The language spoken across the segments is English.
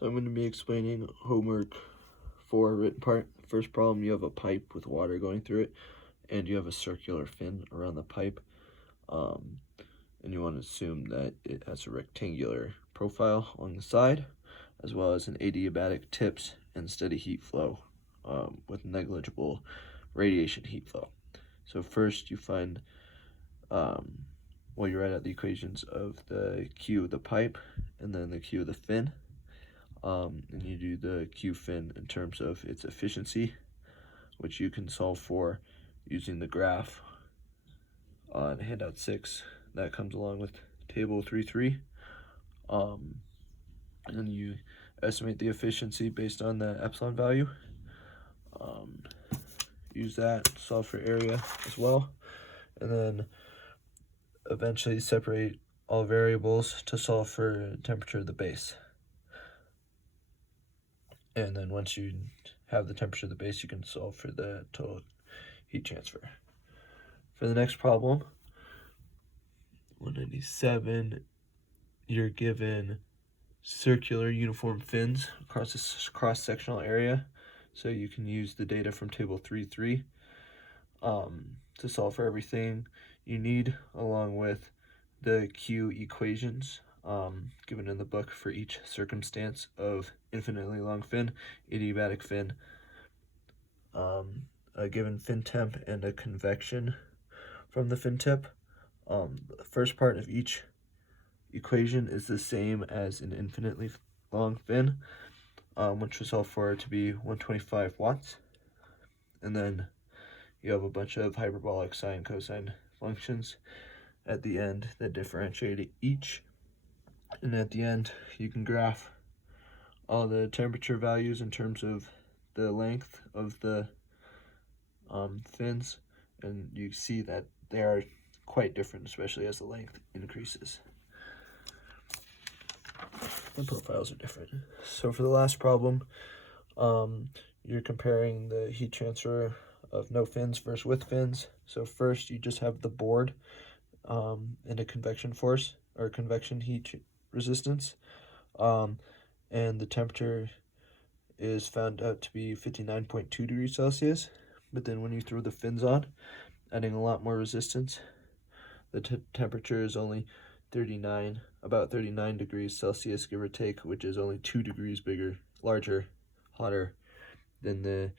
So I'm going to be explaining homework 4 written part. First problem, you have a pipe with water going through it, and you have a circular fin around the pipe. And you want to assume that it has a rectangular profile on the side, as well as an adiabatic tips and steady heat flow with negligible radiation heat flow. So first you find, you write out the equations of the Q of the pipe and then the Q of the fin. And you do the Q fin in terms of its efficiency, which you can solve for using the graph on handout 6 that comes along with table 3.3. And you estimate the efficiency based on the epsilon value. Use that, solve for area as well, and then eventually separate all variables to solve for temperature of the base. And then once you have the temperature of the base, you can solve for the total heat transfer. For the next problem, 197, you're given circular uniform fins across this cross-sectional area. So you can use the data from table 3.3 to solve for everything you need, along with the Q equations given in the book for each circumstance of infinitely long fin, adiabatic fin, a given fin temp, and a convection from the fin tip. The first part of each equation is the same as an infinitely long fin, which was solved for to be 125 watts. And then you have a bunch of hyperbolic sine cosine functions at the end that differentiate each. And at the end, you can graph all the temperature values in terms of the length of the fins, and you see that they are quite different, especially as the length increases. The profiles are different. So for the last problem, you're comparing the heat transfer of no fins versus with fins. So first you just have the board and a convection force or convection heat resistance, and the temperature is found out to be 59.2 degrees Celsius. But then when you throw the fins on, adding a lot more resistance, the temperature is only about 39 degrees Celsius, give or take, which is only 2 degrees larger, hotter than the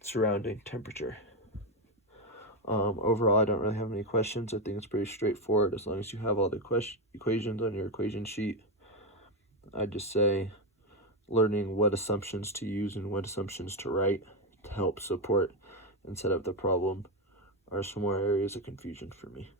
surrounding temperature. Overall, I don't really have any questions. I think it's pretty straightforward as long as you have all the equations on your equation sheet. I just say learning what assumptions to use and what assumptions to write to help support and set up the problem are some more areas of confusion for me.